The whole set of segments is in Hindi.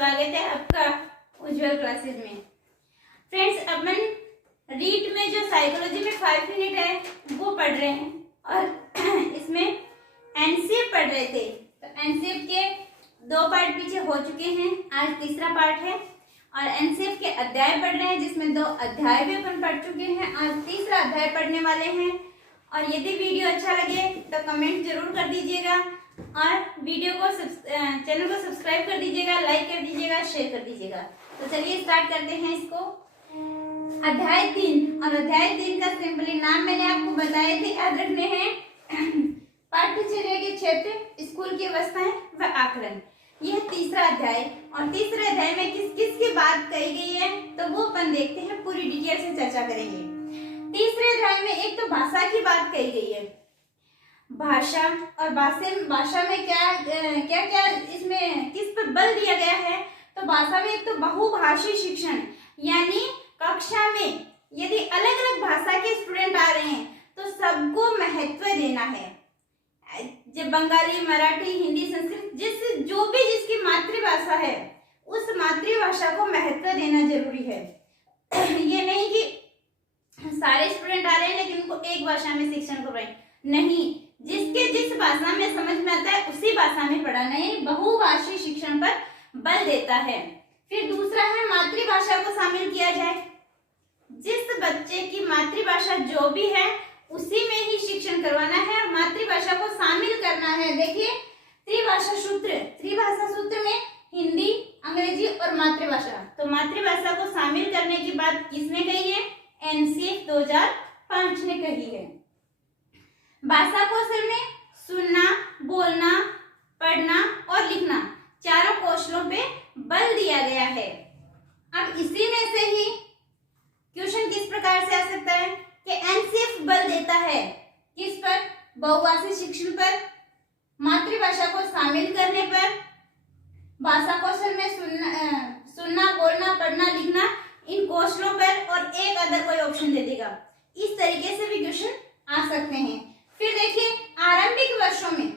स्वागत है आपका उज्जवल क्लासेस में। फ्रेंड्स, अपन रीट में जो साइकोलॉजी में 5 यूनिट है वो पढ़ रहे हैं और इसमें एनसीएफ पढ़ रहे थे। तो एनसीएफ के 2 पार्ट पीछे हो चुके हैं, आज तीसरा पार्ट है और एनसीएफ के अध्याय पढ़ रहे हैं जिसमें 2 अध्याय भी अपन पढ़ चुके हैं, आज तीसरा अध्याय पढ़ने वाले हैं। और यदि वीडियो अच्छा लगे तो कमेंट जरूर कर दीजिएगा और वीडियो को चैनल को सब्सक्राइब कर दीजिएगा, लाइक कर दीजिएगा, शेयर कर दीजिएगा। तो चलिए स्टार्ट करते हैं इसको। अध्याय 3 और अध्याय 3 का सिंपली नाम मैंने आपको बताए थे, याद रखने हैं। पाठ्यचर्या के क्षेत्र, स्कूल की अवस्थाएं व आकलन, यह तीसरा अध्याय। और तीसरे अध्याय में किस किस की बात कही गई है तो वो अपन देखते हैं, पूरी डिटेल से चर्चा करेंगे। तीसरे अध्याय में एक तो भाषा की बात कही गई है, भाषा और भाषा में क्या क्या इसमें किस पर बल दिया गया है। तो भाषा में एक तो बहुभाषी शिक्षण, यानी कक्षा में यदि अलग अलग भाषा के स्टूडेंट आ रहे हैं तो सबको महत्व देना है। जब बंगाली, मराठी, हिंदी, संस्कृत, जो भी जिसकी मातृभाषा है उस मातृभाषा को महत्व देना जरूरी है। ये नहीं कि सारे स्टूडेंट आ रहे हैं लेकिन उनको एक भाषा में शिक्षण कर रहे हैं, नहीं, जिसके जिस भाषा में समझ में आता है उसी भाषा में पढ़ाना है, यानी बहुभाषी शिक्षण पर बल देता है। फिर दूसरा है मातृभाषा को शामिल किया जाए, जिस बच्चे की मातृभाषा जो भी है उसी में ही शिक्षण करवाना है और मातृभाषा को शामिल करना है। देखिए त्रिभाषा सूत्र में हिंदी, अंग्रेजी और मातृभाषा, तो मातृभाषा को शामिल करने की बात किसने कही है? एनसीएफ 2005 ने कही है। भाषा कौशल में सुनना, बोलना, पढ़ना और लिखना चारों कौशलों पे बल दिया गया है। अब इसी में से ही क्वेश्चन किस प्रकार से आ सकता है कि एनसीएफ बल देता है किस पर? बहुभाषी शिक्षण पर, मातृभाषा को शामिल करने पर, भाषा कौशल में सुनना, बोलना, पढ़ना, लिखना, इन कौशलों पर, और एक अदर कोई ऑप्शन दे देगा। इस तरीके से भी क्वेश्चन आ सकते हैं। फिर देखिए आरंभिक वर्षों में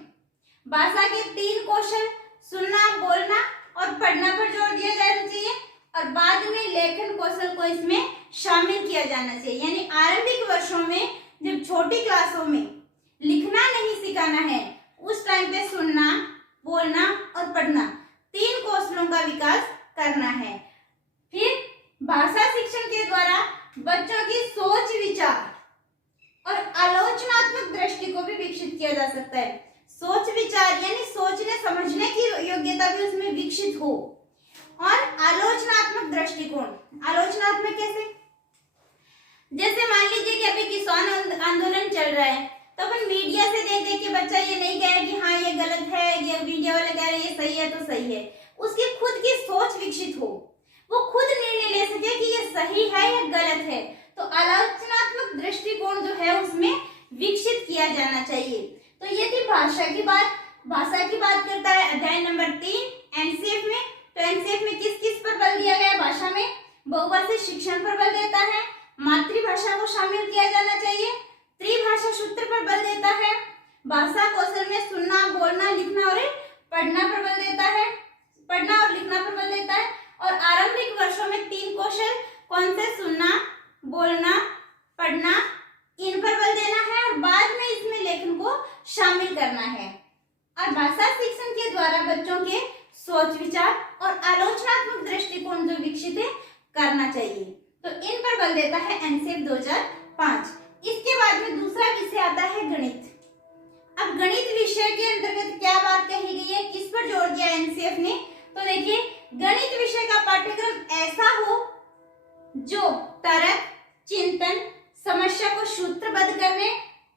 भाषा के 3 कौशल सुनना, बोलना और पढ़ना पर जोर दिया जाना चाहिए और बाद में लेखन कौशल को इसमें शामिल किया जाना चाहिए। यानी आरंभिक वर्षों में जब छोटी क्लासों में लिखना नहीं सिखाना है उस टाइम पे सुनना, बोलना और पढ़ना 3 कौशलों का विकास करना है। फिर भाषा शिक्षण के द्वारा बच्चों की सोच, विचार और आलोचनात्मक दृष्टि को भी विकसित किया जा सकता है। सोच विचार यानी सोचने समझने की योग्यता भी उसमें विकसित हो। और आलोचनात्मक दृष्टिकोण, आलोचनात्मक कैसे? जैसे मान लीजिए कि अभी किसान आंदोलन चल रहा है तो अपन मीडिया से देख देख के बच्चा ये नहीं कहे कि हाँ ये गलत है, ये मीडिया वाले कह रहे हैं ये सही है तो सही है। उसकी खुद की सोच विकसित हो, वो खुद निर्णय ले सके कि ये सही है या गलत है। तो आलोचनात्मक दृष्टिकोण जो है उसमें विकसित किया जाना चाहिए। तो ये थी भाषा की बात करता है अध्याय नंबर 3 एनसीएफ में। तो एनसीएफ में किस किस पर बल दिया गया? भाषा में बहुभाषी शिक्षण पर बल देता है, मातृभाषा को शामिल किया जाना चाहिए, त्रिभाषा सूत्र पर बल देता है, भाषा कौशल में सुनना, बोलना, लिखना और पढ़ना पर बल देता है, पढ़ना और लिखना पर बल देता है। और आरंभिक वर्षों में 3 कौशल कौन से? सुनना, बोलना, पढ़ना, इन पर बल देना है और बाद में इसमें लेखन को शामिल करना है। और भाषा शिक्षण के द्वारा बच्चों के सोच, विचार और आलोचनात्मक दृष्टिकोण जो विकसित है करना चाहिए। तो इन पर बल देता है एनसीएफ 2005। इसके बाद में दूसरा विषय आता है गणित। अब गणित विषय के अंतर्गत क्या बात कही गई है, किस पर जोर दिया एनसीएफ ने? तो देखिए गणित विषय का पाठ्यक्रम ऐसा हो जो तर्क, चिंतन, समस्या को सूत्रबद्ध करने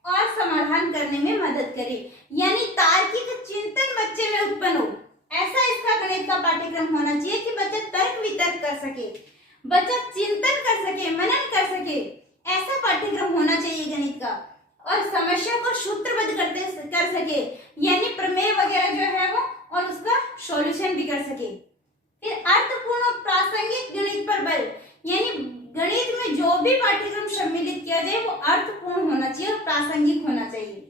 और समाधान करने में मदद करे, यानी तार्किक चिंतन बच्चे में उत्पन्न हो, ऐसा इसका गणित का पाठ्यक्रम होना चाहिए कि बच्चा तर्क वितर्क कर सके, बच्चा चिंतन कर सके, मनन कर सके, ऐसा पाठ्यक्रम होना चाहिए गणित का। और समस्या को सूत्रबद्ध कर सके, यानी प्रमेय वगैरह जो है वो और उसका सॉल्यूशन भी कर सके। फिर अर्थपूर्ण और प्रासंगिक गणित पर बल, यानी गणित में जो भी पाठ्यक्रम सम्मिलित किया जाए वो अर्थपूर्ण होना चाहिए और प्रासंगिक होना चाहिए।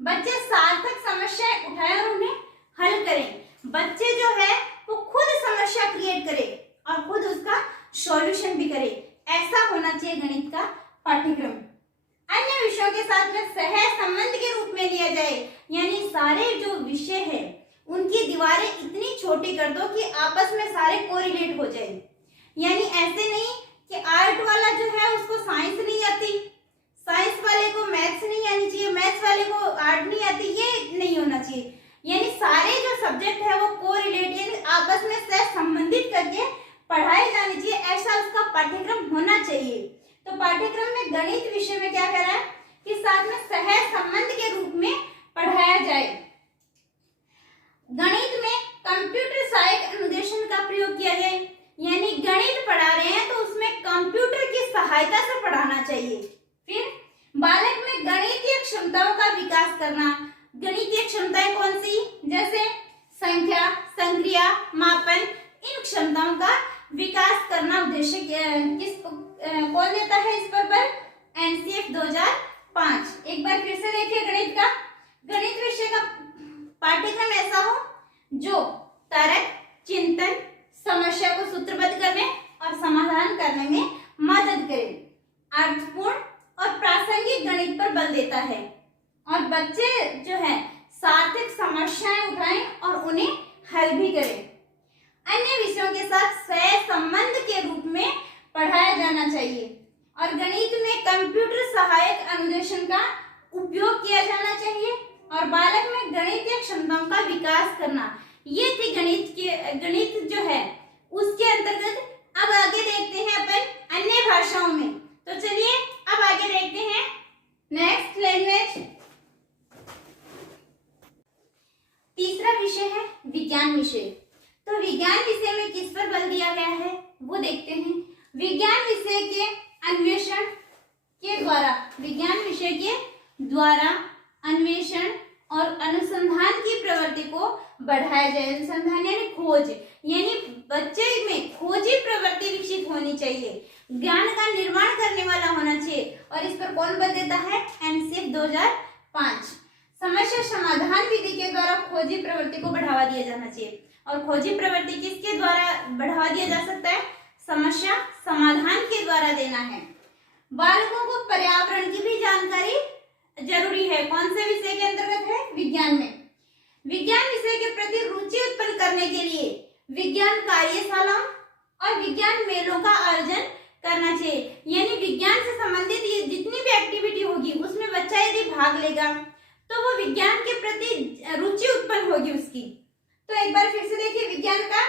बच्चे सार्थक समस्याएं उठाएं और उन्हें हल करें। बच्चे जो है वो खुद समस्या क्रिएट करे और खुद उसका सॉल्यूशन भी करे। ऐसा होना चाहिए गणित का पाठ्यक्रम। अन्य विषयों के साथ में सहज संबंध के रूप में लिया जाए, यानी सारे जो विषय है उनकी दीवारें इतनी छोटी कर दो कि आपस में सारे कोरिलेट हो जाए। यानी ऐसे नहीं कि आर्ट वाला जो है उसको साइंस नहीं आती, साइंस वाले को मैथ्स नहीं आनी चाहिए, मैथ्स वाले को आर्ट नहीं आती, ये नहीं होना चाहिए। यानी सारे जो सब्जेक्ट है वो कोरिलेट यानी आपस में सह संबंधित करके पढ़ाए जाने चाहिए, ऐसा उसका पाठ्यक्रम होना चाहिए। तो पाठ्यक्रम में गणित विषय में क्या करा है कि साथ में सहज संबंध के रूप में पढ़ाया जाए। गणित में कंप्यूटर सहायक अनुदेशन का प्रयोग किया जाए, यानी गणित पढ़ा रहे हैं तो उसमें कंप्यूटर की सहायता से पढ़ाना चाहिए। फिर बालक में गणितीय क्षमताओं का विकास करना। गणितीय क्षमताएं कौन सी? जैसे संख्या, संक्रिया, मापन, इन क्षमताओं का विकास करना उद्देश्य कौन देता है इस पर एनसीएफ 2005। एक बार फिर से देखिए गणित का, गणित विषय का पाठ्यक्रम ऐसा हो जो तर्क, चिंतन, समस्या को सूत्रबद्ध करने और समाधान करने में मदद करे, अर्थपूर्ण और प्रासंगिक गणित पर बल देता है और बच्चे जो है सार्थक समस्याएं उठाएं और उन्हें हल भी करें। अन्य विषयों के साथ सह संबंध के रूप में पढ़ाया जाना चाहिए और गणित में कंप्यूटर सहायक अनुदेशन का उपयोग किया जाना चाहिए और बालक में गणितीय क्षमताओं का विकास करना। ये थी गणित जो है उसके अंतर्गत। अब आगे देखते हैं अपन अन्य भाषाओं में। तो चलिए अब आगे देखते हैं नेक्स्ट लैंग्वेज। तीसरा विषय है विज्ञान विषय। तो विज्ञान विषय में किस पर बल दिया गया है वो देखते हैं। विज्ञान विषय के अन्वेषण के द्वारा, विज्ञान विषय के द्वारा अन्वेषण और अनुसंधान की प्रवृत्ति को बढ़ाया जाए। अनुसंधान यानी खोज, यानी बच्चे में खोजी प्रवृत्ति विकसित होनी चाहिए, ज्ञान का निर्माण करने वाला होना चाहिए। और इस पर कौन बल देता है? एनसीएफ 2005। समस्या समाधान विधि के द्वारा खोजी प्रवृत्ति को बढ़ावा दिया जाना चाहिए। और खोजी प्रवृत्ति किसके द्वारा बढ़ावा दिया जा सकता है? समस्या समाधान के द्वारा देना है। बालकों को पर्यावरण की भी जानकारी जरूरी है। कौन से विषय के अंतर्गत है? विज्ञान में। विज्ञान विषय के प्रति रुचि उत्पन्न करने के लिए विज्ञान कार्यशालाओं और विज्ञान मेलों का आयोजन करना चाहिए। यानी विज्ञान से संबंधित ये जितनी भी एक्टिविटी होगी उसमें बच्चा यदि भाग लेगा तो वो विज्ञान के प्रति रुचि उत्पन्न होगी उसकी। तो एक बार फिर से देखिए विज्ञान का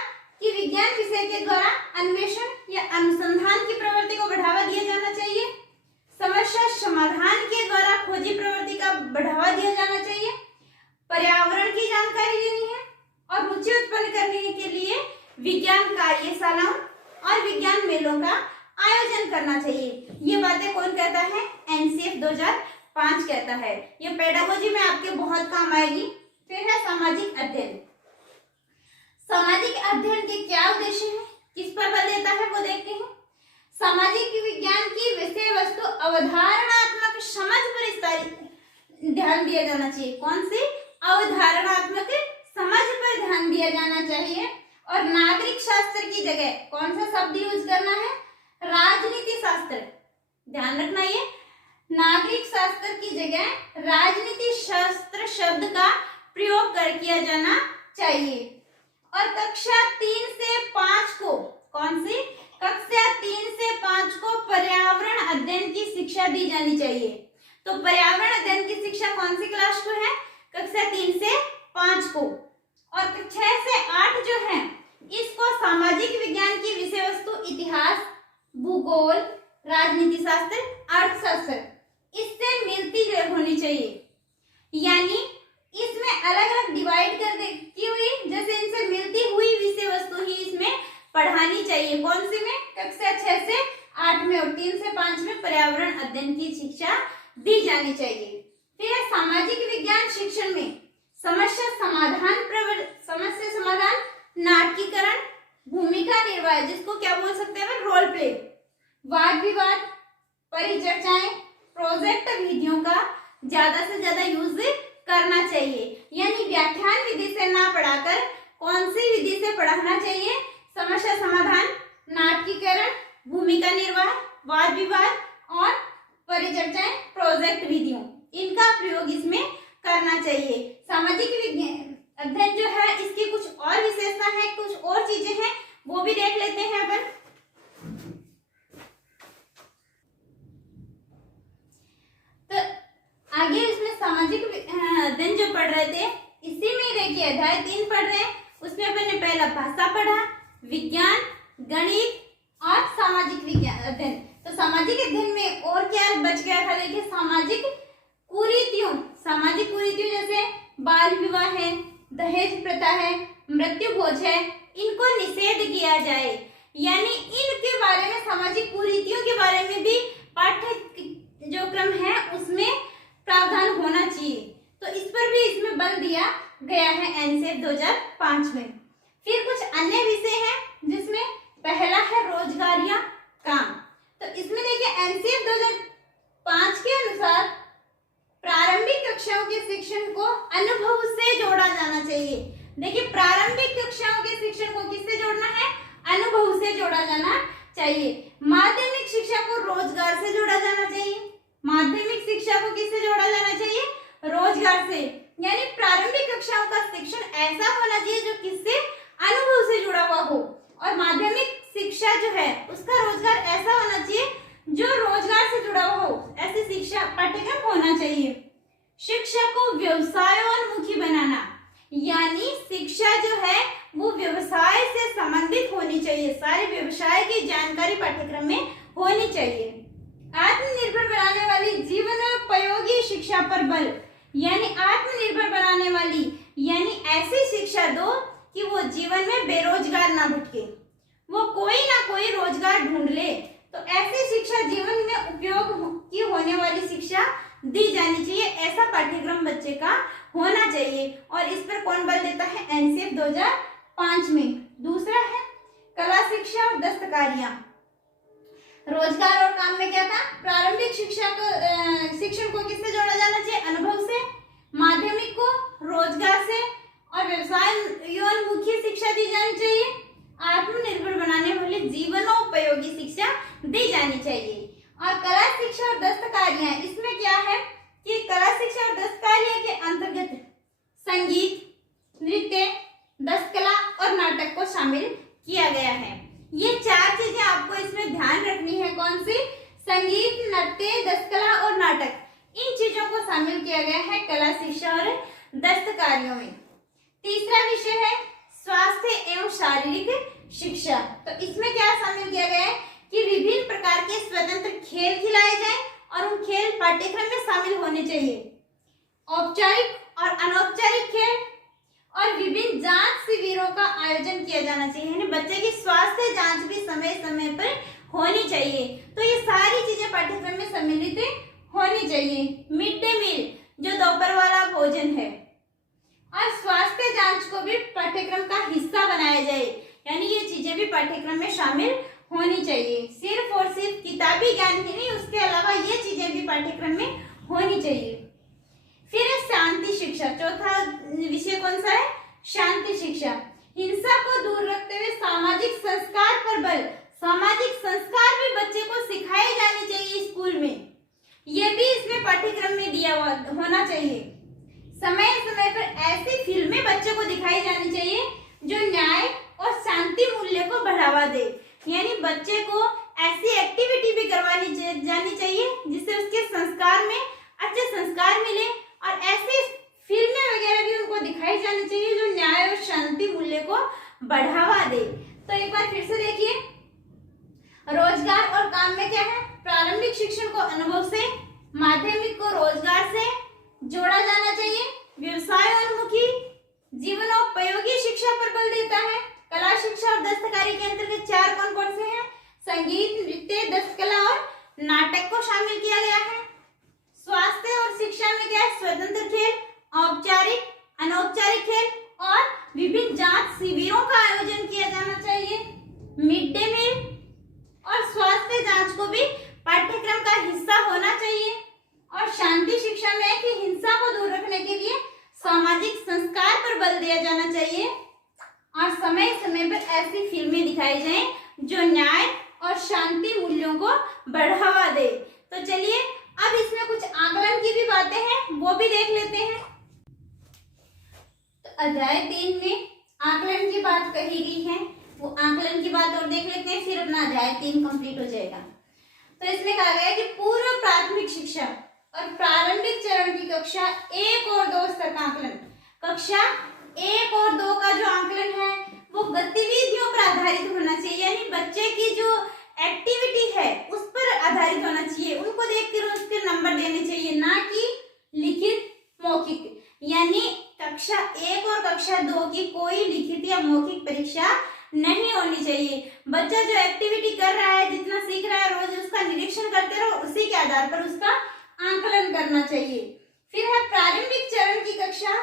कि विज्ञान विषय के द्वारा अन्वेषण या अनुसंधान की प्रवृत्ति को बढ़ावा दिया जाना चाहिए, समस्या समाधान के द्वारा खोजी प्रवृत्ति का बढ़ावा दिया जाना चाहिए, पर्यावरण की जानकारी देनी है और रुचि उत्पन्न करने के लिए विज्ञान कार्यशालाओं और विज्ञान मेलों का आयोजन करना चाहिए। ये बातें कौन कहता है? एनसीएफ 2005 कहता है। ये पेडागोजी में आपके बहुत काम आएगी। फिर है सामाजिक अध्ययन। सामाजिक अध्ययन के क्या उद्देश्य है, किस पर बल देता है वो देखते हैं। सामाजिक विज्ञान की विषय वस्तु अवधारणात्मक समझ पर ध्यान दिया जाना चाहिए। कौन सी? अवधारणात्मक समझ पर ध्यान दिया जाना चाहिए। और नागरिक शास्त्र की जगह कौन सा शब्द यूज करना है? राजनीति शास्त्र। ध्यान रखना, ये नागरिक शास्त्र की जगह राजनीति शास्त्र शब्द का प्रयोग किया जाना चाहिए। और कक्षा 3 से 5 को, कौन सी? कक्षा 3 से 5 को पर्यावरण अध्ययन की शिक्षा दी जानी चाहिए। तो पर्यावरण अध्ययन की शिक्षा कौन सी क्लास को है? कक्षा 3 से 5 को। और 6 से 8 जो है इसको सामाजिक विज्ञान की विषय वस्तु इतिहास, भूगोल, राजनीति शास्त्र, अर्थशास्त्र इससे मिलती होनी चाहिए। यानी इसमें अलग अलग डिवाइड की हुई, जैसे इनसे मिलती हुई विषय वस्तु ही इसमें पढ़ानी चाहिए। कौन सी में? कक्षा 6 से 8 में। और 3 से 5 में पर्यावरण अध्ययन की शिक्षा दी जानी चाहिए। फिर है सामाजिक विज्ञान शिक्षण में समस्या समाधान, नाटकीकरण, भूमिका निर्वाह, जिसको क्या बोल सकते हैं? रोल प्ले, वाद विवाद, परिचर्चाएं, प्रोजेक्ट विधियों का ज्यादा से ज्यादा यूज करना चाहिए। यानी व्याख्यान विधि से ना पढ़ाकर कौन सी विधि से पढ़ाना चाहिए? समस्या समाधान, नाटकीकरण, भूमिका निर्वाह, वाद विवाद और परिचर्चाएं, प्रोजेक्ट विधियों, इनका प्रयोग इसमें करना चाहिए। सामाजिक विज्ञान अध्ययन जो है इसकी कुछ और विशेषता है, कुछ और चीजें हैं, वो भी देख लेते हैं अपन। तो आगे इसमें सामाजिक अध्ययन जो पढ़ रहे थे, इसी में देखिए अध्याय 3 पढ़ रहे हैं। उसमें अपन ने पहला भाषा पढ़ा, विज्ञान, गणित और सामाजिक विज्ञान अध्ययन। तो सामाजिक अध्ययन में और क्या बच गया था, देखिए सामाजिक कुरीतियों। सामाजिक कुरीतियों जैसे बाल विवाह है, दहेज प्रथा है, मृत्यु भोज है, इनको निषेध किया जाए। यानी इनके बारे में, सामाजिक कुरीतियों के बारे में भी पाठ्य जो क्रम है उसमें प्रावधान होना चाहिए। तो इस पर भी इसमें बल दिया गया है एनसीएफ 2005 में। फिर कुछ अन्य विषय हैं जिसमें पहला है रोजगार या काम। तो इसमें देखिए एनसीएफ 2005 के अनुसार प्रारंभिक कक्षाओं के शिक्षण को अनुभव से जोड़ा जाना चाहिए। देखिए प्रारंभिक कक्षाओं के शिक्षण को किससे जोड़ना है, अनुभव से जोड़ा जाना चाहिए। माध्यमिक शिक्षा को रोजगार से जोड़ा जाना चाहिए। माध्यमिक शिक्षा को किससे जोड़ा जाना चाहिए, रोजगार से। यानी प्रारंभिक कक्षाओं का शिक्षण ऐसा होना चाहिए जो किससे, अनुभव से जुड़ा हुआ हो। और माध्यमिक शिक्षा जो है उसका रोजगार ऐसा होना चाहिए जो रोजगार से जुड़ा हुआ हो। ऐसी शिक्षा पाठ्यक्रम होना चाहिए। शिक्षा को व्यवसायोन्मुखी बनाना, यानी शिक्षा जो है वो व्यवसाय से संबंधित होनी चाहिए। सारे व्यवसाय की जानकारी पाठ्यक्रम में होनी चाहिए। आत्मनिर्भर बनाने वाली जीवनोपयोगी शिक्षा पर बल, यानी आत्मनिर्भर बनाने वाली, यानी ऐसी शिक्षा दो कि वो जीवन में बेरोजगार ना भटके, वो कोई ना कोई रोजगार ढूंढ ले। तो ऐसी शिक्षा जीवन में उपयोग की होने वाली शिक्षा दी जानी चाहिए। ऐसा पाठ्यक्रम बच्चे का होना चाहिए। और इस पर कौन बल देता है, एनसीएफ 2005 में। दूसरा है कला शिक्षा और दस्तकारियां। रोजगार और काम में क्या था, प्रारंभिक शिक्षा को शिक्षण को किससे जोड़ा जाना चाहिए, अनुभव से। माध्यमिक को रोजगार से और व्यवसायोन्मुखी शिक्षा दी जानी चाहिए। आत्मनिर्भर बनाने वाली जीवनोपयोगी शिक्षा दी जानी चाहिए। और कला शिक्षा और दस्तकारियां, इसमें क्या है कि कला शिक्षा और दस्तकारियां के अंतर्गत संगीत, नृत्य, दस्तकला और नाटक को शामिल किया गया है। ये 4 चीजें आपको इसमें ध्यान रखनी है। कौन सी, संगीत, नृत्य, दस्तकला और नाटक, इन चीजों को शामिल किया गया है कला शिक्षा और दस्तकारियों में। तीसरा विषय है स्वास्थ्य एवं शारीरिक शिक्षा। तो इसमें क्या शामिल किया गया है कि विभिन्न प्रकार के स्वतंत्र खेल खिलाए जाएं और उन खेल पाठ्यक्रम में शामिल होने चाहिए। औपचारिक और अनौपचारिक खेल और विभिन्न जांच शिविरों का आयोजन किया जाना चाहिए। यानी बच्चे की स्वास्थ्य जांच भी समय समय पर होनी चाहिए। तो ये सारी चीजें पाठ्यक्रम में सम्मिलित होनी चाहिए। मिड डे मील जो दोपहर वाला भोजन है, और स्वास्थ्य जांच को भी पाठ्यक्रम का हिस्सा बनाया जाए। यानी ये चीजें भी पाठ्यक्रम में शामिल होनी चाहिए। सिर्फ और सिर्फ किताबी ज्ञान ही नहीं, उसके अलावा ये चीजें भी पाठ्यक्रम में होनी चाहिए। फिर है शांति शिक्षा। चौथा विषय कौन सा है, शांति शिक्षा। हिंसा को दूर रखते हुए सामाजिक संस्कार पर बल। सामाजिक संस्कार भी बच्चे को सिखाए जाने चाहिए स्कूल में। ये भी इसमें पाठ्यक्रम में दिया हुआ होना चाहिए। समय समय पर ऐसी फिल्में बच्चों को दिखाई जानी चाहिए जो न्याय और शांति मूल्य को बढ़ावा दे। यानी बच्चे को ऐसी एक्टिविटी भी करवानी जानी चाहिए जिससे उसके संस्कार में अच्छे संस्कार मिले। और ऐसी फिल्में वगैरह भी उनको दिखाई जानी चाहिए जो न्याय और शांति मूल्य को बढ़ावा दे। तो एक बार फिर से देखिए, रोजगार और काम में क्या है, प्रारंभिक शिक्षण को अनुभव से, माध्यमिक को रोजगार से जोड़ा जाना चाहिए। व्यवसायोन्मुखी जीवनोपयोगी शिक्षा पर बल देता है। कला शिक्षा और दस्तकारी के अंतर्गत 4 कौन कौन से हैं, संगीत, नृत्य, दस्तकला और नाटक को शामिल किया गया है। स्वास्थ्य और शिक्षा में क्या है, स्वतंत्र खेल, औपचारिक, अनौपचारिक खेल और विभिन्न जांच शिविरों का आयोजन किया जाना चाहिए। मिड डे मील और स्वास्थ्य जांच को भी पाठ्यक्रम का हिस्सा होना चाहिए। और शांति शिक्षा में है कि हिंसा को दूर रखने के लिए सामाजिक संस्कार पर बल दिया जाना चाहिए। और समय समय पर ऐसी फिल्में दिखाई जाएं जो न्याय और शांति मूल्यों को बढ़ावा दे। तो चलिए अब इसमें कुछ आकलन की भी बातें हैं, वो भी देख लेते हैं। तो अध्याय 3 में आकलन की बात कही गई है, वो आकलन की बात और देख लेते हैं, फिर अपना अध्याय 3 कंप्लीट हो जाएगा। तो इसमें कहा गया है कि पूर्व प्राथमिक शिक्षा और प्रारंभिक चरण की कक्षा 1 और 2 तक आकलन। कक्षा 1 और 2 का जो आकलन है वो गतिविधियों पर आधारित होना चाहिए, यानी बच्चे की जो एक्टिविटी है उस पर आधारित होना चाहिए, उनको देखकर उसके नंबर देने चाहिए, ना कि लिखित मौखिक। यानी कक्षा 1 और कक्षा 2 की कोई लिखित या मौखिक परीक्षा नहीं होनी चाहिए। बच्चा जो एक्टिविटी कर रहा है, जितना सीख रहा है, रोज उसका निरीक्षण करते रहो, उसी के आधार पर उसका आकलन करना चाहिए। फिर है प्रारंभिक चरण की कक्षा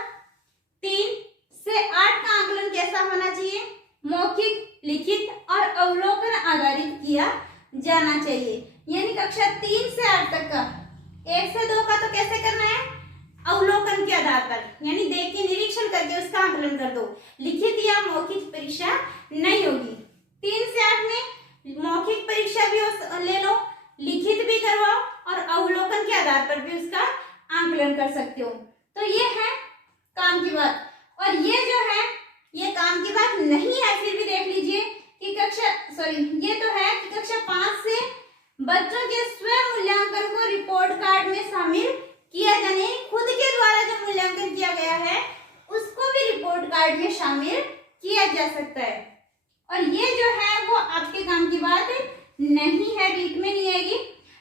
3 से 8 का आकलन कैसा होना चाहिए? मौखिक, लिखित और अवलोकन आधारित किया जाना चाहिए। यानी कक्षा 3 से 8 तक का 1 से 2 का तो कैसे करना है? अवलोकन के आधार पर, यानी देख के निरीक्षण करके उसका आकलन कर दो। लिखित या मौखिक परीक्षा नहीं होगी। 3 से 8 में मौखिक परीक्षा भी ले लो, लिखित भी करवाओ और अवलोकन के आधार पर भी उसका आकलन कर सकते हो। तो ये है काम की बात। और ये जो है ये काम की बात नहीं है, फिर भी देख लीजिए कि ये तो है कि कक्षा 5 से बच्चों के स्वयं मूल्यांकन को रिपोर्ट कार्ड में शामिल किया जाने, खुद के द्वारा जो मूल्यांकन किया गया है उसको भी रिपोर्ट कार्ड में शामिल किया जा सकता है। और ये जो है वो आपके काम की बात नहीं है, रीट में नहीं आएगी।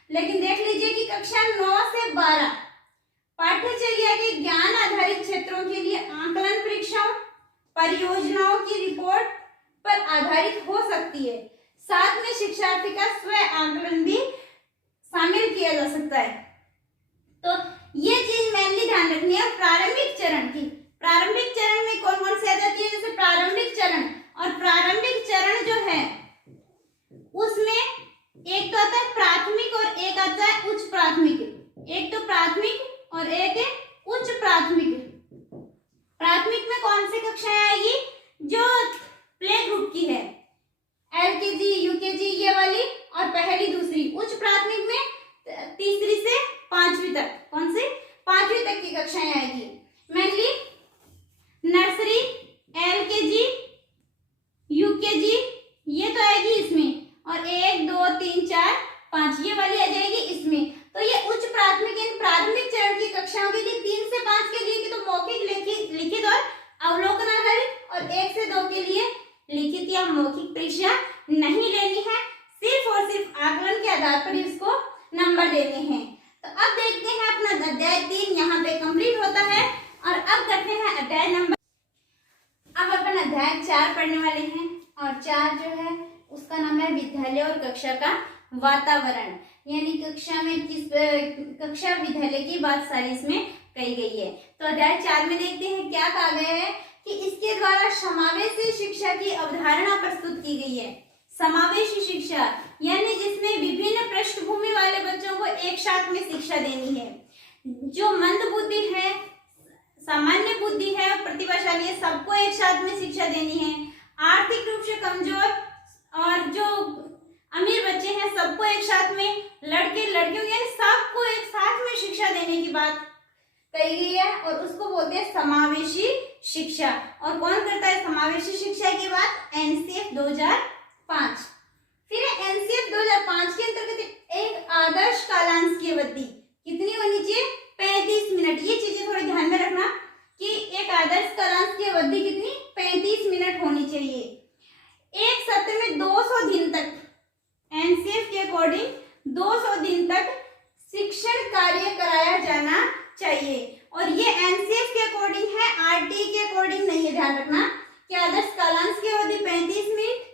लेकिन देख लीजिए कि कक्षा 9 से 12 पाठ्यचर्या के ज्ञान आधारित क्षेत्रों के लिए आकलन परीक्षाओं, परियोजनाओं की रिपोर्ट पर आधारित हो सकती है। साथ में शिक्षार्थी का स्व आकलन भी शामिल किया जा सकता है। तो ये चीज मेनली ध्यान रखनी है। प्रारंभिक चरण की, प्रारंभिक चरण में कौन कौन से आ जाती है? जैसे प्रारंभिक चरण, और प्रारंभिक चरण जो है उसमें एक तो आता है प्राथमिक और एक आता है उच्च प्राथमिक। एक तो प्राथमिक और एक है उच्च प्राथमिक। प्राथमिक में कौन सी कक्षाएं आएगी? जो प्ले ग्रुप की है, एलकेजी, यूकेजी ये वाली, और पहली दूसरी। उच्च प्राथमिक में तीसरी से 5वीं तक, कौन सी? 5वीं तक की कक्षाएं आएगी। मेनली नर्सरी, एलकेजी, यूकेजी ये तो आएगी इसमें, और 1 2 3 4 5 ये वाली आ जाएगी इसमें। तो ये उच्च प्राथमिक इन प्राथमिक चरण की कक्षाओं के लिए 3 से 5 के लिए की तो मौखिक, लिखित और अवलोकन आधारित, और 1 से 2 के लिए लिखित या मौखिक परीक्षा नहीं लेनी है, सिर्फ और सिर्फ आकलन के आधार पर इसको नंबर देने हैं। तो अब देखते हैं अपना अध्याय 3 यहाँ पे कंप्लीट होता है, और अब करते हैं अध्याय नंबर। अब अपन अध्याय 4 पढ़ने वाले हैं, और 4 जो है उसका नाम है विद्यालय और कक्षा का वातावरण। यानी कक्षा में कक्षा विद्यालय की बात सारी इसमें कही गई है। तो अध्याय 4 में देखते हैं क्या कहा गया है कि इसके द्वारा समावेशी शिक्षा की अवधारणा प्रस्तुत की गई है। समावेशी शिक्षा यानी जिसमें विभिन्न पृष्ठभूमि वाले बच्चों को एक साथ में शिक्षा देनी है। जो मंद बुद्धि है, सामान्य बुद्धि है और प्रतिभाशाली है, सबको एक साथ में शिक्षा देनी है। आर्थिक रूप से कमजोर और जो अमीर बच्चे हैं सबको एक साथ में, लड़के लड़कियों यानी सबको एक साथ में शिक्षा देने की बात कही गई है, और उसको बोलते हैं समावेशी शिक्षा। और कौन करता है समावेशी शिक्षा की बात? एनसीएफ 2005। फिर एनसीएफ 2005 के अंतर्गत एक आदर्श कालांश की अवधि कितनी होनी चाहिए? 35 मिनट। ये चीजें थोड़ी ध्यान में रखना कि एक आदर्श कालांश की अवधि कितनी? 35 मिनट होनी चाहिए। एक सत्र में 200 दिन तक, एनसीएफ के अकॉर्डिंग 200 दिन तक शिक्षण कार्य कराया जाना चाहिए। और ये एनसीएफ के अकॉर्डिंग है, आरटी के अकॉर्डिंग नहीं है। ध्यान रखना कि आदर्श कालांश की अवधि 35 मिनट,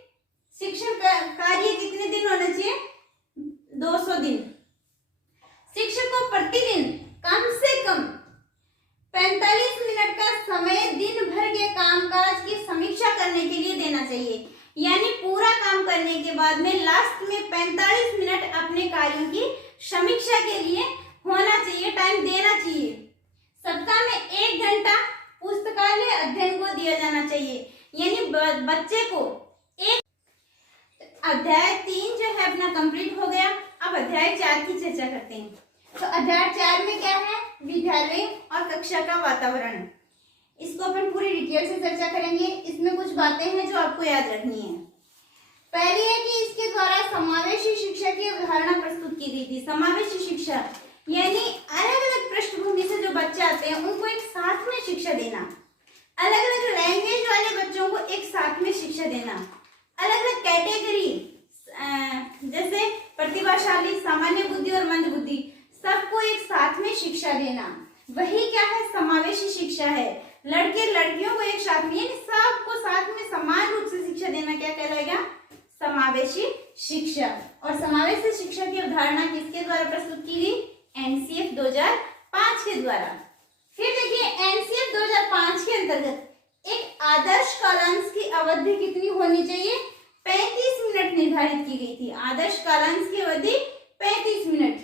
शिक्षण कार्य कितने दिन होना चाहिए? 200 दिन। शिक्षक को प्रतिदिन कम से कम 45 मिनट का समय दिन भर के कामकाज की समीक्षा करने के लिए देना चाहिए। यानी पूरा काम करने के बाद में लास्ट में 45 मिनट अपने कार्यों की समीक्षा के लिए होना चाहिए, टाइम देना चाहिए। सप्ताह में 1 घंटा पुस्तकालय अध्ययन को दिया जाना चाहिए। यानी बच्चे को एक अध्याय 3 जो है अपना कंप्लीट हो गया। अब अध्याय 4 की चर्चा करते हैं। तो अध्याय 4 में क्या है, विद्यालय और कक्षा का वातावरण। इसको अपन पूरी डिटेल से चर्चा करेंगे। इसमें कुछ बातें हैं जो आपको याद रखनी है। पहली है कि इसके द्वारा समावेशी शिक्षा की अवधारणा प्रस्तुत की गई थी। समावेशी शिक्षा यानी अलग अलग पृष्ठभूमि से जो बच्चे आते हैं उनको एक साथ में शिक्षा देना, अलग अलग लैंग्वेज वाले बच्चों को एक साथ में शिक्षा देना, अलग अलग कैटेगरी जैसे प्रतिभाशाली, सामान्य बुद्धि और मंद बुद्धि, सबको एक साथ में शिक्षा देना, वही क्या है, समावेशी शिक्षा है। लड़के लड़कियों को एक साथ में, यानी सबको साथ में समान रूप से शिक्षा देना क्या कहलाएगा, समावेशी शिक्षा। और समावेशी शिक्षा की अवधारणा किसके द्वारा प्रस्तुत की गई, एनसीएफ 2005 के द्वारा। फिर देखिए एनसीएफ 2005 के अंतर्गत एक आदर्श कालांश की अवधि कितनी होनी चाहिए, 35 मिनट निर्धारित की गई थी। आदर्श कालांश की अवधि 35 मिनट।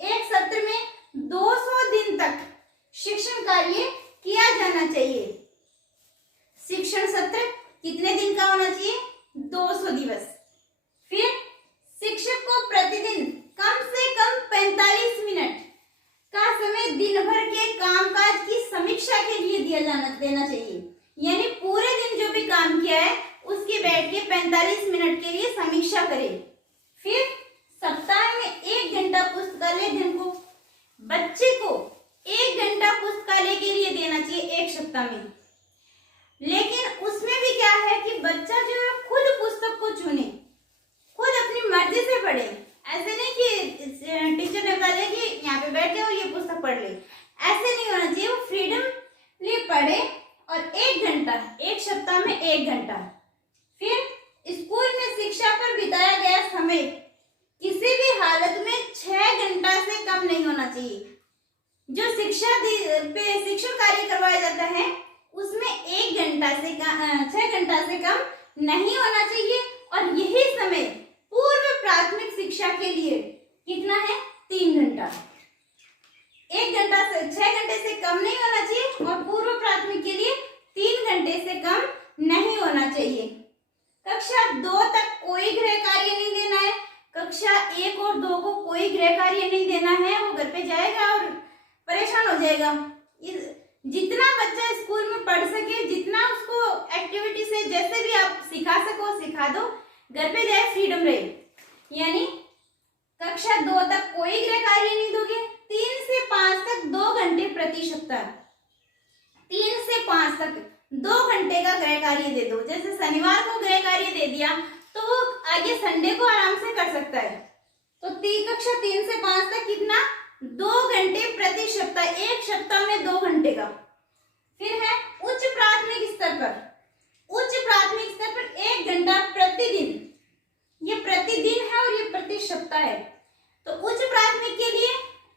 एक सत्र में 200 दिन तक शिक्षण कार्य किया जाना चाहिए। शिक्षण सत्र कितने दिन का होना चाहिए, 200 दिवस। फिर शिक्षक को प्रतिदिन कम से कम 45 मिनट का समय दिन भर के कामकाज की समीक्षा के लिए देना चाहिए। यानी पूरे दिन जो भी काम किया है उसके बैठ के 45 मिनट के लिए समीक्षा करें। फिर सप्ताह में 1 घंटा पुस्तकालय दिन को, बच्चे को 1 घंटा पुस्तकालय के लिए देना चाहिए एक सप्ताह में। लेकिन उसमें भी क्या है कि बच्चा जो है खुद पुस्तक को चुने, खुद अपनी मर्जी से पढ़े। ऐसे नहीं कि टीचर ने कहा कि यहाँ पे बैठे और ये पुस्तक पढ़ ले, ऐसे नहीं होना चाहिए। वो फ्रीडमली पढ़े और 1 घंटा, एक सप्ताह में 1 घंटा। फिर स्कूल में शिक्षा पर बिताया गया समय किसी भी हालत में 6 घंटा से कम नहीं होना चाहिए। जो शिक्षण कार्य करवाया जाता है उसमें 1 घंटा से 6 घंटा से कम नहीं होना चाहिए। और यही समय पूर्व प्राथमिक शिक्षा के लिए कितना है, 3 घंटा। 1 घंटा से 6 घंटे से कम नहीं होना चाहिए और पूर्व प्राथमिक के लिए 3 घंटे से कम नहीं होना चाहिए। कक्षा 2 तक कोई गृह कार्य नहीं देना है। कक्षा 1 और 2 को कोई गृह कार्य नहीं देना है। वो घर पे जाएगा और परेशान हो जाएगा। जितना बच्चा स्कूल में पढ़ सके, जितना उसको एक्टिविटी से जैसे भी आप सिखा सको सिखा दो, घर पे जाए फ्रीडम रहे। यानी कक्षा 2 तक कोई गृह कार्य नहीं दोगे। 3 से 5 तक 2 घंटे प्रति सप्ताह, 3 से 5 तक 2 घंटे का गृह कार्य दे दो। जैसे शनिवार को गृह कार्य दे दिया तो वो आगे संडे को आराम से कर सकता है। तो कक्षा 3 से 5 तक कितना, 2 घंटे प्रति सप्ताह, एक सप्ताह में 2 घंटे का। फिर है उच्च प्राथमिक स्तर पर, उच्च प्राथमिक स्तर पर 1 घंटा प्रतिदिन। ये प्रतिदिन है और ये प्रति सप्ताह है। तो उच्च प्राथमिक के लिए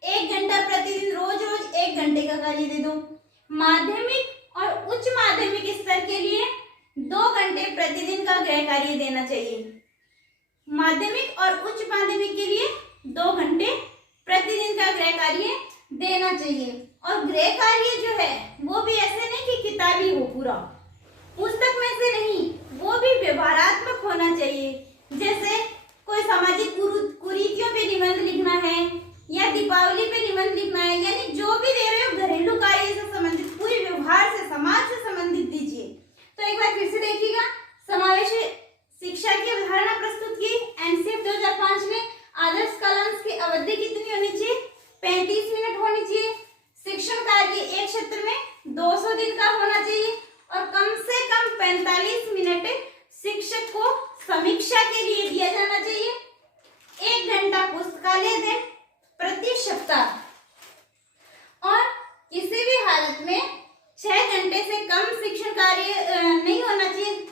1 घंटा प्रतिदिन, रोज रोज 1 घंटे का कार्य दे दो। माध्यमिक और उच्च माध्यमिक स्तर के लिए 2 घंटे प्रतिदिन का गृह कार्य देना चाहिए। माध्यमिक और उच्च माध्यमिक के लिए 2 घंटे प्रतिदिन का गृह कार्य देना चाहिए। और गृह कार्य जो है वो भी ऐसे नहीं कि किताबी हो पूरा, पुस्तक में से नहीं, वो भी व्यवहारात्मक होना चाहिए। जैसे कोई सामाजिक कुरीतियों पे निबंध लिखना है या दीपावली पे निबंध लिखना है, यानी जो भी दे रहे हो घरेलू कार्य से संबंधित, पूरी व्यवहार से, समाज से संबंधित दीजिए। तो एक बार फिर से देखिएगा, समावेशी शिक्षा की अवधारणा प्रस्तुत की एनसीएफ 2005 में। आदर्श कालांश की अवधि कितनी होनी चाहिए, 35 मिनट होनी चाहिए। शिक्षण कार्य एक सत्र में 200 दिन का होना चाहिए और कम से कम 45 मिनट शिक्षक को समीक्षा के लिए दिया जाना चाहिए। 1 घंटा पुस्तकालय दें प्रति सप्ताह और किसी भी हालत में 6 घंटे से कम शिक्षण कार्य नहीं होना चाहिए।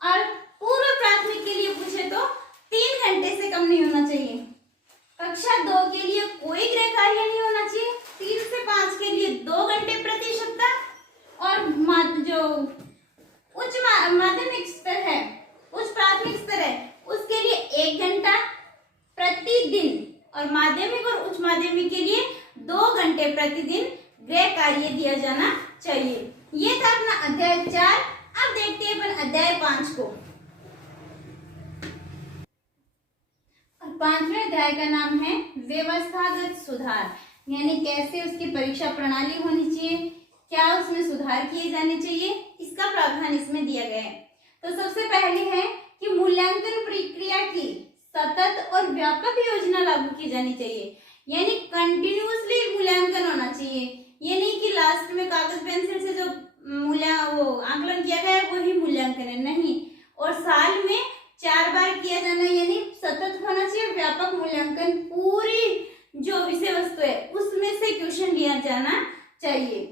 और पूर्व प्राथमिक के लिए पूछे तो 3 घंटे से कम नहीं होना चाहिए। कक्षा 2 के लिए कोई गृह कार्य नहीं होना चाहिए। 3 से 5 के लिए 2 घंटे प्रति सप्ताह और जो उच्च माध्यमिक स्तर है, उच्च प्राथमिक स्तर है, उसके लिए 1 घंटा प्रतिदिन और माध्यमिक और उच्च माध्यमिक के लिए 2 घंटे प्रतिदिन गृह कार्य दिया जाना चाहिए। ये था अपना अध्याय 4। अब देखते हैं अपन 5वें अध्याय का नाम है व्यवस्थागत सुधार, यानी कैसे उसकी परीक्षा प्रणाली होनी चाहिए, क्या उसमें सुधार किए जाने चाहिए, इसका प्रावधान इसमें दिया गया है। तो सबसे पहले है कि मूल्यांकन प्रक्रिया की सतत और व्यापक योजना लागू की जानी चाहिए, यानी कंटिन्यूअसली मूल्यांकन होना चाहिए। ये नहीं कि लास्ट में कागज पेंसिल से जो आकलन किया गया है वही मूल्यांकन है, नहीं। और साल में 4 बार किया जाना, यानी सतत होना चाहिए। व्यापक मूल्यांकन, पूरी जो विषय वस्तु है उसमें से क्वेश्चन लिया जाना चाहिए।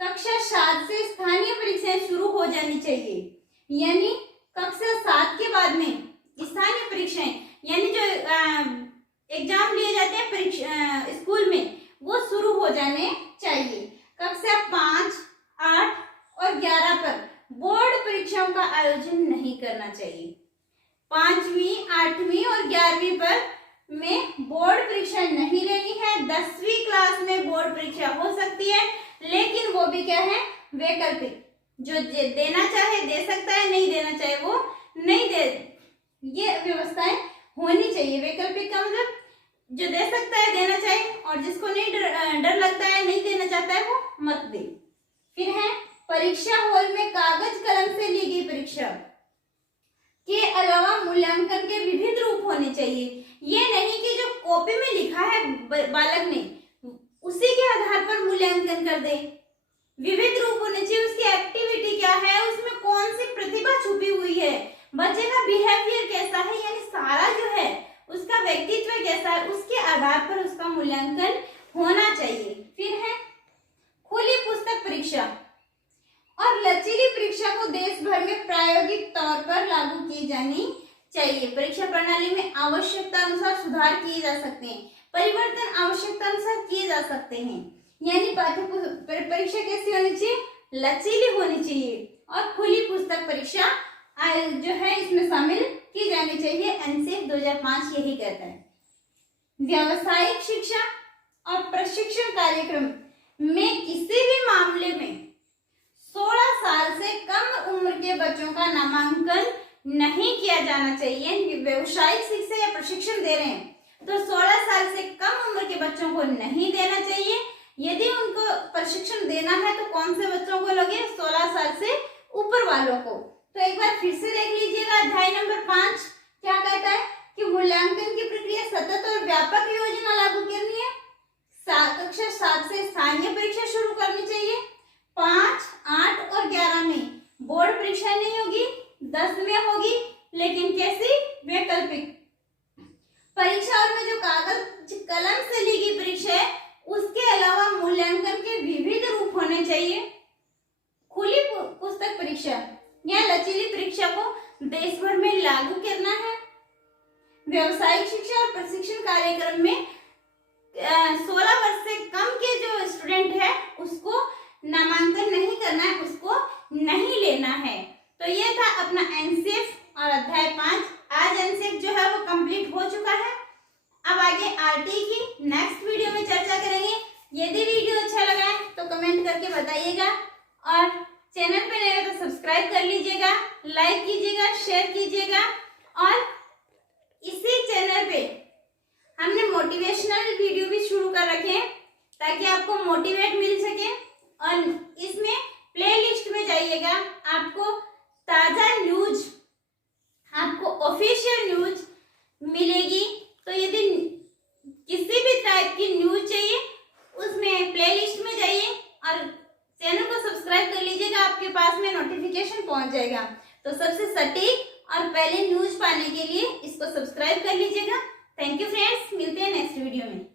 कक्षा 7 से स्थानीय परीक्षाएं शुरू हो जानी चाहिए, यानी कक्षा 7 के बाद में स्थानीय परीक्षाएं, यानी जो एग्जाम लिए जाते हैं परीक्षा स्कूल में, वो शुरू हो जाने चाहिए। कक्षा 5, 8 और 11 पर बोर्ड परीक्षाओं का आयोजन नहीं करना चाहिए। 5वीं, 8वीं और 11वीं पर में बोर्ड परीक्षा नहीं लेनी है। 10वीं क्लास में बोर्ड परीक्षा हो सकती है, लेकिन वो भी क्या है, वैकल्पिक। जो देना चाहे दे सकता है, नहीं देना चाहे वो नहीं दे। ये व्यवस्थाएं होनी चाहिए। वैकल्पिक का मतलब जो दे सकता है देना चाहिए, और जिसको नहीं डर लगता है, नहीं देना चाहता है, वो मत दे। फिर है परीक्षा हॉल में कागज कलम से ली गई परीक्षा के अलावा मूल्यांकन के विविध रूप होने चाहिए। ये नहीं कि जो कॉपी में लिखा है बालक ने उसी के आधार पर मूल्यांकन कर दे। विविध रूप होने चाहिए। उसकी एक्टिविटी क्या है, उसमें कौन सी प्रतिभा छुपी हुई है, बच्चे का बिहेवियर कैसा है, यानी सारा जो है उसका व्यक्तित्व कैसा है, उसके आधार पर उसका मूल्यांकन होना चाहिए। फिर है खुली पुस्तक परीक्षा और लचीली परीक्षा को देश भर में प्रायोगिक तौर पर लागू की जानी चाहिए। परीक्षा प्रणाली में आवश्यकता अनुसार सुधार किए जा सकते हैं, परिवर्तन आवश्यकता अनुसार किए जा सकते हैं। यानी परीक्षा कैसी होनी चाहिए, लचीली होनी चाहिए, और खुली पुस्तक परीक्षा जो है इसमें शामिल की जानी चाहिए। एनसीएफ 2005 यही कहता है। व्यावसायिक शिक्षा और प्रशिक्षण कार्यक्रम में किसी भी मामले में 16 साल से कम उम्र के बच्चों का नामांकन नहीं किया जाना चाहिए। व्यावसायिक शिक्षा या प्रशिक्षण दे रहे हैं तो 16 साल से कम उम्र के बच्चों को नहीं देना चाहिए। यदि उनको प्रशिक्षण देना है तो कौन से बच्चों को लोगे, 16 साल से ऊपर वालों को। तो एक बार फिर से देख लीजिएगा अध्याय नंबर 5 क्या कहता है कि मूल्यांकन की प्रक्रिया सतत और व्यापक योजना लागू करनी है। कक्षा 7 से स्थानीय परीक्षा शुरू करनी चाहिए। 5, 8 और 11 में बोर्ड परीक्षा नहीं होगी, 10 में होगी, लेकिन कैसी, वैकल्पिक परीक्षा। और में जो कागज कलम से ली गई परीक्षा है उसके अलावा मूल्यांकन के विविध रूप होने चाहिए। खुली पुस्तक परीक्षा या लचीली परीक्षा को देश भर में लागू करना है। व्यावसायिक शिक्षा और प्रशिक्षण कार्यक्रम में 16 वर्ष से कम के जो स्टूडेंट है उसको नामांकन नहीं करना है, उसको नहीं लेना है। तो ये था अपना एनसीएफ और अध्याय 5। आज एनसीएफ जो है वो कंप्लीट हो चुका है। अब आगे आरटी की नेक्स्ट वीडियो में चर्चा करेंगे। यदि वीडियो अच्छा लगा है तो कमेंट करके बताइएगा, और चैनल पे नए हो तो सब्सक्राइब कर लीजिएगा, लाइक कीजिएगा, शेयर कीजिएगा। और इसी चैनल पे हमने मोटिवेशनल वीडियो भी शुरू कर रखे हैं ताकि आपको मोटिवेट मिल सके। और इसमें प्लेलिस्ट में जाइएगा, आपको ताजा न्यूज, आपको ऑफिशियल न्यूज मिलेगी। तो यदि किसी भी टाइप की न्यूज चाहिए उसमें प्लेलिस्ट में जाइए और चैनल को सब्सक्राइब कर लीजिएगा, आपके पास में नोटिफिकेशन पहुंच जाएगा। तो सबसे सटीक और पहले न्यूज पाने के लिए इसको सब्सक्राइब कर लीजिएगा। थैंक यू फ्रेंड्स, मिलते हैं नेक्स्ट वीडियो में।